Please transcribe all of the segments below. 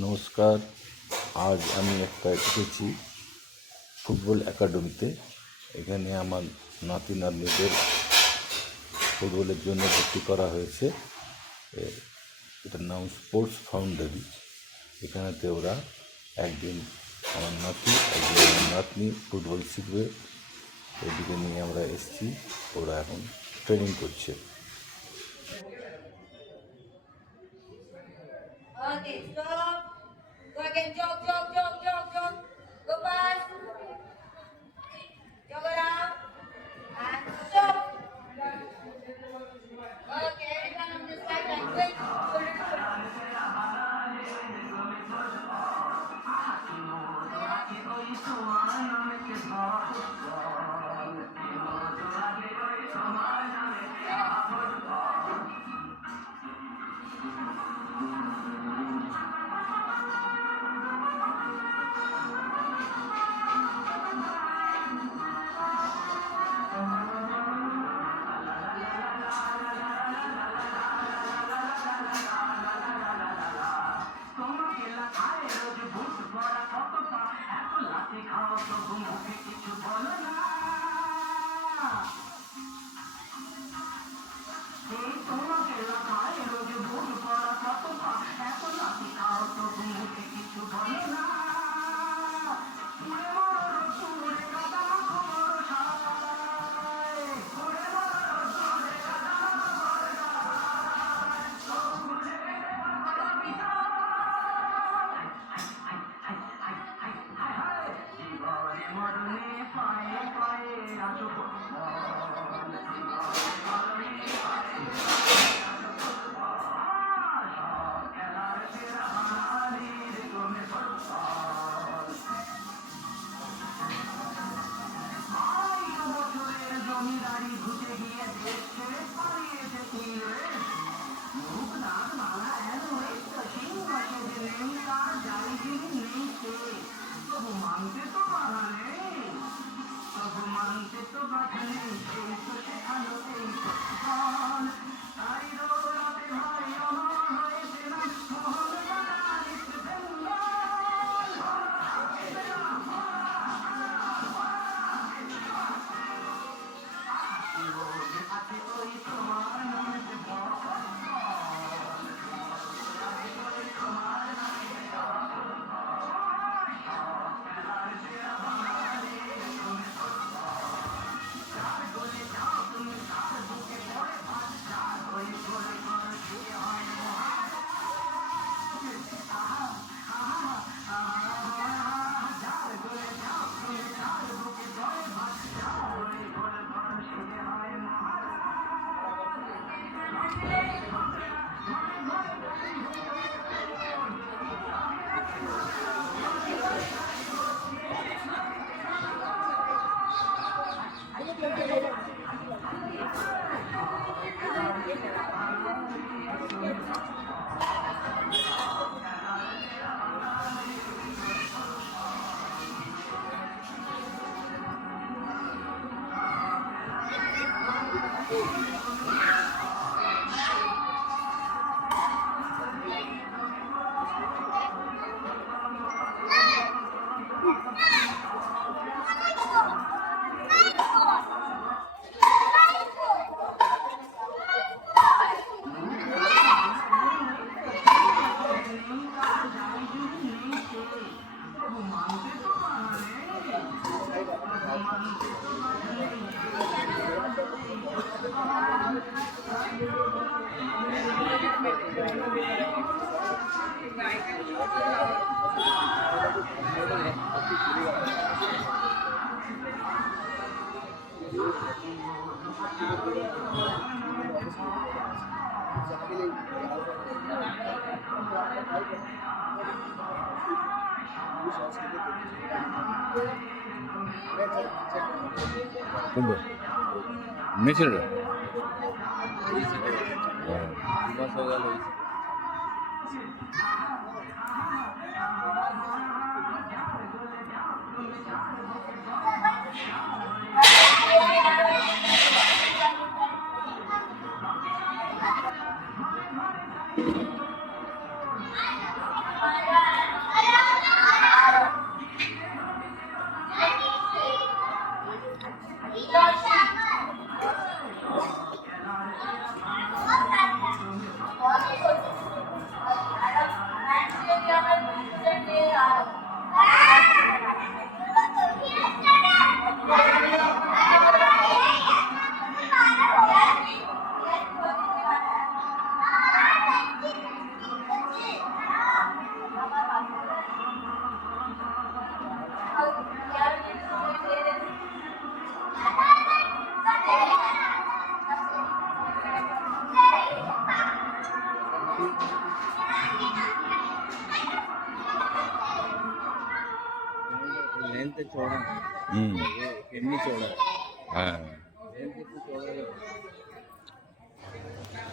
নমস্কার। আজ আমি এসেছি ফুটবল একাডেমিতে। এখানে আমার নাতি নাতনিদের ফুটবলের জন্য ভর্তি করা হয়েছে। এটার নাম স্পোর্টস ফাউন্ডারি। এখানেতে ওরা একদিন আমার নাতি একদিন আমার নাতনি ফুটবল শিখবে, এদিকে নিয়ে আমরা এসেছি। ওরা এখন ট্রেনিং করছে। Okay, stop. Go again, jog, jog, jog, jog, jog. Go fast. Jog around. And stop. Okay, everyone on this side and quick. Shoulder to shoulder. কোনটা মেছেটা लेंथ चौड़ा है, হুম, ये एमनी चौड़ा है, হ্যাঁ। लेंथ একটু চौड़ा है।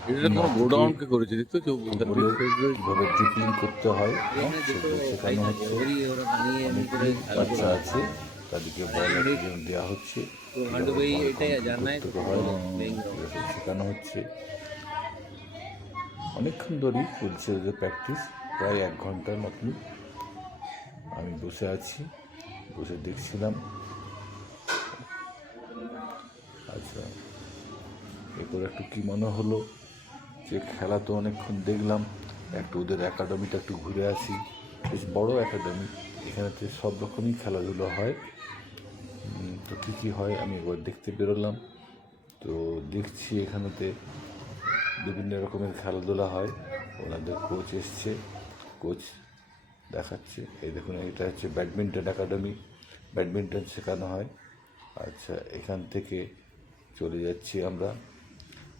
এটা কোনো গোডাউনকে করেছে দেখতে তো ফুটবলের কীভাবে ড্রিপলিং করতে হয় হ্যাঁ, এখানে দুটো সেগুলো শেখানো সাইজ আছে, হচ্ছে। ওরই ওরা বানিয়ে এমনি করে অনেক বাচ্চা আছে, তাদেরকে বল অক্সিজেন দেওয়া হচ্ছে, তো হাঁটু ভাই কীভাবে এটাই বল জানা है করতে হয় প্লেইং গ্রাউন্ড। এগুলো সব শেখানো হচ্ছে। অনেকক্ষণ ধরেই চলছে ওদের প্র্যাকটিস, প্রায় 1 ঘন্টার মতন। আমি বসে আছি, বসে দেখছিলাম। আচ্ছা, এরপর একটু কী মনে হলো যে খেলা তো অনেকক্ষণ দেখলাম, একটু ওদের একাডেমিটা একটু ঘুরে আসি। বেশ বড় একাডেমি, এখানেতে সব রকমই খেলাধুলো হয়। তো কী কী হয় আমি একবার দেখতে বেরোলাম। তো দেখছি এখানেতে বিভিন্ন রকমের খেলাধুলা হয়। ওনাদের কোচ এসছে, কোচ দেখাচ্ছে। এই দেখুন, এটা হচ্ছে ব্যাডমিন্টন একাডেমি, ব্যাডমিন্টন শেখানো হয়। আচ্ছা, এখান থেকে চলে যাচ্ছি আমরা।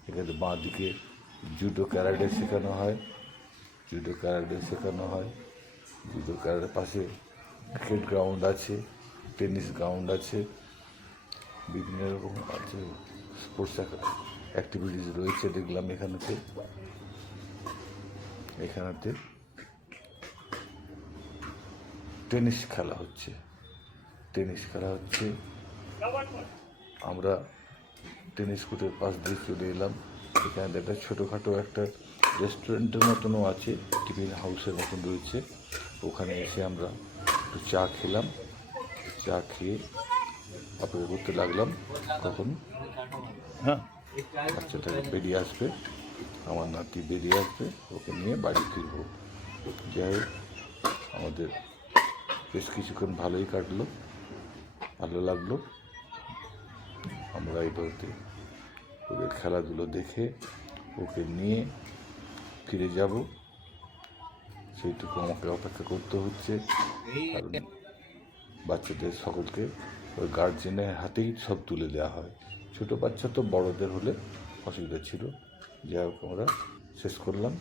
এখানে বাঁ দিকে জুডো ক্যারাটে শেখানো হয়, জুডো ক্যারাটে শেখানো হয়। জুডো ক্যারাটের পাশে ক্রিকেট গ্রাউন্ড আছে, টেনিস গ্রাউন্ড আছে, বিভিন্ন রকম আছে স্পোর্টস অ্যাক্টিভিটিস রয়েছে দেখলাম এখানেতে। এখানেতে টেনিস খেলা হচ্ছে, টেনিস খেলা হচ্ছে। আমরা টেনিস কোর্টের পাশ দিয়ে চলে এলাম। এখানে একটা ছোটোখাটো একটা রেস্টুরেন্টের মতনও আছে, টিফিন হাউসের মতন রয়েছে। ওখানে এসে আমরা একটু চা খেলাম, চা খেয়ে অপেক্ষা করতে লাগলাম কখন হ্যাঁ বাচ্চাটা বেরিয়ে আসবে, আমার নাতি বেরিয়ে আসবে, ওকে নিয়ে বাড়ি ফিরবো। যাই হোক, আমাদের বেশ কিছুক্ষণ ভালোই কাটলো, ভালো লাগলো। আমরা এইভাবে ওদের খেলাধুলো দেখে ওকে নিয়ে ফিরে যাব, সেইটুকু আমাকে অপেক্ষা করতে হচ্ছে। কারণ বাচ্চাদের সকলকে ওই গার্জেনের হাতেই সব তুলে দেওয়া হয়। ছোটো বাচ্চা তো বড়দের হলে অসুবিধা ছিল। যাই হোক, আমরা শেষ করলাম।